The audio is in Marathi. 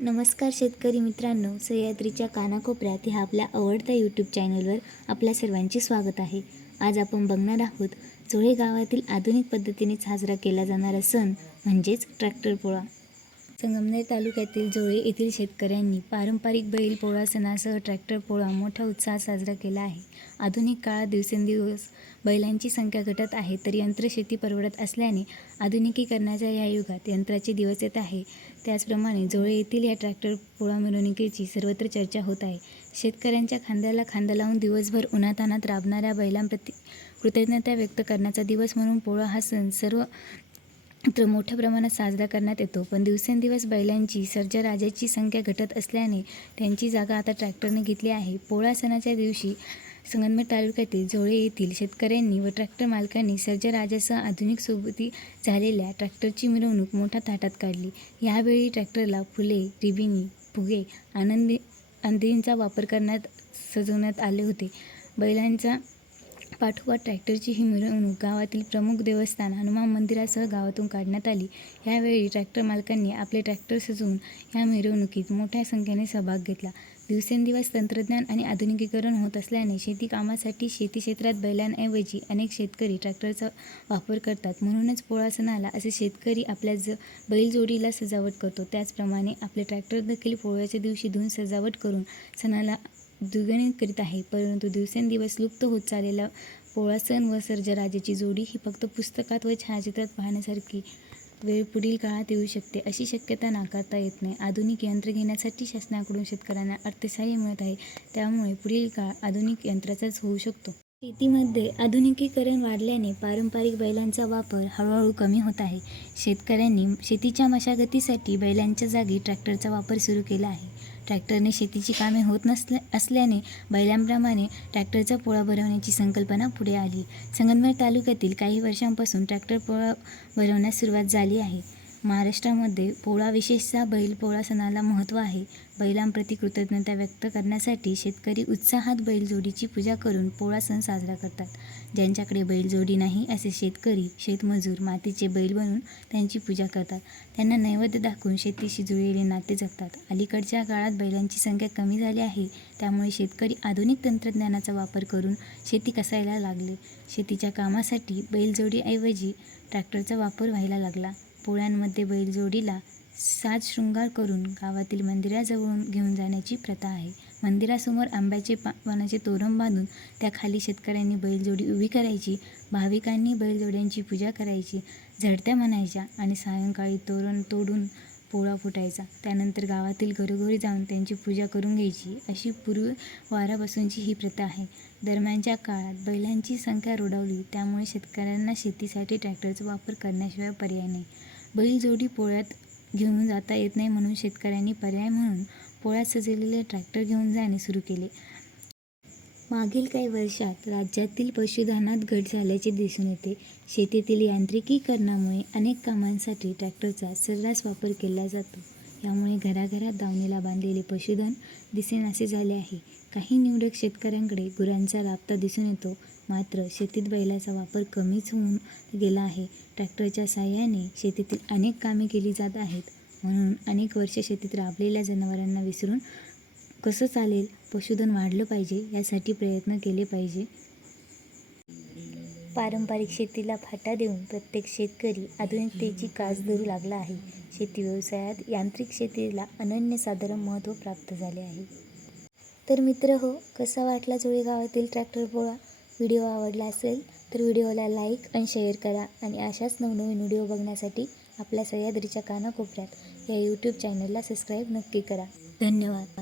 नमस्कार शेतकरी मित्रांनो सह्याद्रीच्या कानाकोपऱ्यात ह्या आपल्या आवडत्या यूट्यूब चॅनलवर आपल्या सर्वांचे स्वागत आहे. आज आपण बघणार आहोत जोळे गावातील आधुनिक पद्धतीने साजरा केला जाणारा सण म्हणजेच ट्रॅक्टर पोळा. संगमनेर तालुक्यातील जोळे येथील शेतकऱ्यांनी पारंपरिक बैल पोळा सणासह ट्रॅक्टर पोळा मोठ्या उत्साहात साजरा केला आहे. आधुनिक काळात दिवसेंदिवस बैलांची संख्या घटत आहे तर यंत्रशेती परवडत असल्याने आधुनिकीकरणाच्या या युगात यंत्राचे दिवस येत आहे. त्याचप्रमाणे जोळे येथील या ट्रॅक्टर पोळा मिरवणुकीची सर्वत्र चर्चा होत आहे. शेतकऱ्यांच्या खांद्याला खांदा लावून दिवसभर उन्हातानात राबणाऱ्या बैलांप्रती कृतज्ञता व्यक्त करण्याचा दिवस म्हणून पोळा हा सण सर्व तर मोठ्या प्रमाणात साजरा करण्यात येतो. पण दिवसेंदिवस बैलांची सर्जराजाची संख्या घटत असल्याने त्यांची जागा आता ट्रॅक्टरने घेतली आहे. पोळा सणाच्या दिवशी संगमनेर तालुक्यातील झोळे येथील शेतकऱ्यांनी व ट्रॅक्टर मालकांनी सर्जराजासह आधुनिक सोबती झालेल्या ट्रॅक्टरची मिरवणूक मोठ्या थाटात काढली. यावेळी ट्रॅक्टरला फुले रिबिनी फुगे आनंदी अंधींचा वापर करण्यात सजवण्यात आले होते. बैलांचा पाठोपाठ ट्रॅक्टरची ही मिरवणूक गावातील प्रमुख देवस्थान हनुमान मंदिरासह गावातून काढण्यात आली. यावेळी ट्रॅक्टर मालकांनी आपले ट्रॅक्टर सजवून या मिरवणुकीत मोठ्या संख्येने सहभाग घेतला. दिवसेंदिवस तंत्रज्ञान आणि आधुनिकीकरण होत असल्याने शेती कामासाठी शेती क्षेत्रात बैलांऐवजी अनेक शेतकरी ट्रॅक्टरचा वापर करतात. म्हणूनच पोळा सणाला असे शेतकरी आपल्या ज बैलजोडीला सजावट करतो. त्याचप्रमाणे आपले ट्रॅक्टर देखील पोळ्याच्या दिवशी धुवून सजावट करून सणाला दुर्गणित करीत आहे. परंतु दिवसेंदिवस लुप्त होत चाललेला पोळा सण व सर्जराजाची जोडी ही फक्त पुस्तकात व छायाचित्रात पाहण्यासारखी वेळ पुढील काळात येऊ शकते अशी शक्यता नाकारता येत नाही. आधुनिक यंत्र घेण्यासाठी शासनाकडून शेतकऱ्यांना अर्थसहाय्य मिळत आहे. त्यामुळे पुढील काळ आधुनिक यंत्राचाच होऊ शकतो. शेतीमध्ये आधुनिकीकरण वाढल्याने पारंपरिक बैलांचा वापर हळूहळू कमी होत आहे. शेतकऱ्यांनी शेतीच्या मशागतीसाठी बैलांच्या जागी ट्रॅक्टरचा वापर सुरू केला आहे. ट्रॅक्टरने शेतीची कामे होत नसल्या असल्याने बैलांप्रमाणे ट्रॅक्टरचा पोळा भरवण्याची संकल्पना पुढे आली. संगमनेर तालुक्यातील काही वर्षांपासून ट्रॅक्टर पोळा भरवण्यास सुरुवात झाली आहे. महाराष्ट्रामध्ये पोळा विशेषतः बैलपोळा सणाला महत्त्व आहे. बैलांप्रती कृतज्ञता व्यक्त करण्यासाठी शेतकरी उत्साहात बैलजोडीची पूजा करून पोळा सण साजरा करतात. ज्यांच्याकडे बैलजोडी नाही असे शेतकरी शेतमजूर मातीचे बैल बनवून त्यांची पूजा करतात. त्यांना नैवेद्य दाखवून शेतीशी जुळलेले नाते जगतात अलीकडच्या काळात बैलांची संख्या कमी झाली आहे. त्यामुळे शेतकरी आधुनिक तंत्रज्ञानाचा वापर करून शेती कसायला लागले. शेतीच्या कामासाठी बैलजोडीऐवजी ट्रॅक्टरचा वापर व्हायला लागला. पोळ्यांमध्ये बैलजोडीला साज शृंगार करून गावातील मंदिराजवळून घेऊन जाण्याची प्रथा आहे. मंदिरासमोर आंब्याचे पा पानाचे तोरण बांधून त्याखाली शेतकऱ्यांनी बैलजोडी उभी करायची भाविकांनी बैलजोड्यांची पूजा करायची झडत्या म्हणायच्या आणि सायंकाळी तोरण तोडून पोळा फुटायचा. त्यानंतर गावातील घरोघरी जाऊन त्यांची पूजा करून घ्यायची अशी पूर्ववारापासूनची ही प्रथा आहे. दरम्यानच्या काळात बैलांची संख्या रोडावली त्यामुळे शेतकऱ्यांना शेतीसाठी ट्रॅक्टरचा वापर करण्याशिवाय पर्याय नाही. बैलजोडी पोळ्यात घेऊन जाता येत नाही म्हणून शेतकऱ्यांनी पर्याय म्हणून पोळ्यात सजवलेले ट्रॅक्टर घेऊन जाणे सुरू केले. मागील काही वर्षात राज्यातील पशुधनात घट झाल्याचे दिसून येते. शेतीतील यांत्रिकीकरणामुळे अनेक कामांसाठी ट्रॅक्टरचा सर्रास वापर केला जातो. यामुळे घराघरात दावणीला बांधलेले पशुधन दिसेनासे झाले आहे. काही निवडक शेतकऱ्यांकडे गुरांचा राबता दिसून येतो. मात्र शेतीत बैलाचा वापर कमीच होऊन गेला आहे. ट्रॅक्टरच्या साहाय्याने शेतीतील अनेक कामे केली जात आहेत. म्हणून अनेक वर्ष शेतीत राबलेल्या जनावरांना विसरून कसं चालेल पशुधन वाढलं पाहिजे यासाठी प्रयत्न केले पाहिजे. पारंपरिक शेतीला फाटा देऊन प्रत्येक शेतकरी आधुनिकतेची कास धरू लागला आहे. शेती व्यवसायात यांत्रिक शेतीला अनन्यसाधारण महत्त्व प्राप्त झाले आहे. तर मित्र हो कसा वाटला जुळे गावातील ट्रॅक्टर पोळा? व्हिडिओ आवडला असेल तर व्हिडिओला लाईक आणि शेअर करा आणि अशाच नवनवीन व्हिडिओ बघण्यासाठी आपल्या सह्याद्रीच्या कानाकोपऱ्यात या यूट्यूब चॅनलला सबस्क्राईब नक्की करा. धन्यवाद.